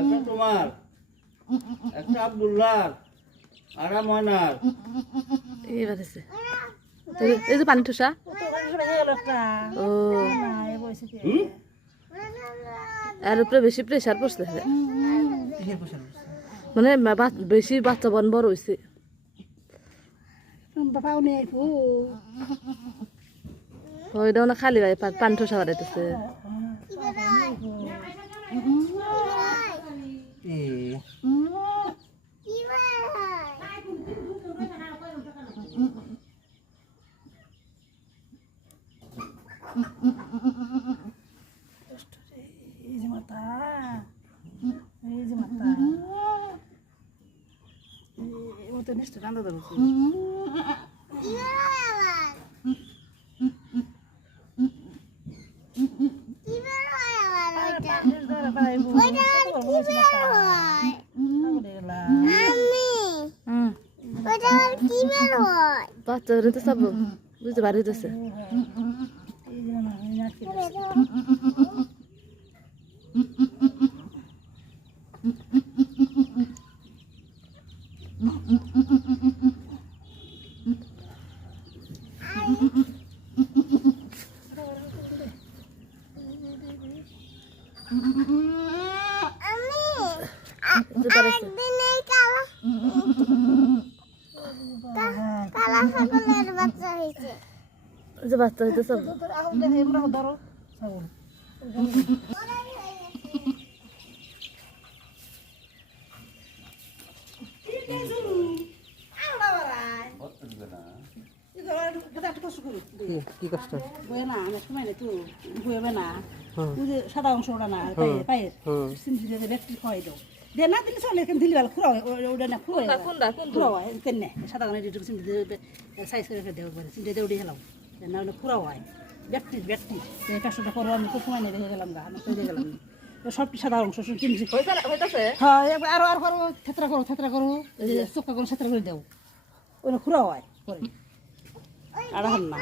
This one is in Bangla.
একটা তোমার, একটা আব্দুল্লাহ, আর ময়নার। এবার আছে এই যে পানি ঠোসা ও আর উপরে বেশি প্রেশার পড়ছে মানে বেশি বাচ্চা বন বড় হয়েছে ওইটাও না খালি ভাই পানি ঠোসা বাড়াইতেছে বাচ্চারা তো সব বুঝতে পারিতেছে যে বাচ্চা হইতে সব কি কষ্ট না অনেক সময় তো বইবে না সাদা অংশটা না পায়ের সিন্ধি দিয়ে ব্যক্তি খাওয়াই দাও দিয়ে না দিলে চলে দিলি ভালো খুঁড়া ওটা না খুঁড়া হয় তেনে সাদা গানে সিন্ধি দিয়ে সাইজ করে দেওয়া পারে সিন্ধি দিয়ে উঠে গেলাম না হলে খুঁড়া হয় ব্যক্তি কাজটা করো আমি খুব সময় নিয়ে গেলাম গা আমি তৈরি গেলাম সবটি সাদা অংশ চিনছি হ্যাঁ আরো আর করো থেতরা করো চোখা করো থেতরা করে দেও ওটা খুঁড়া হয় করে আর না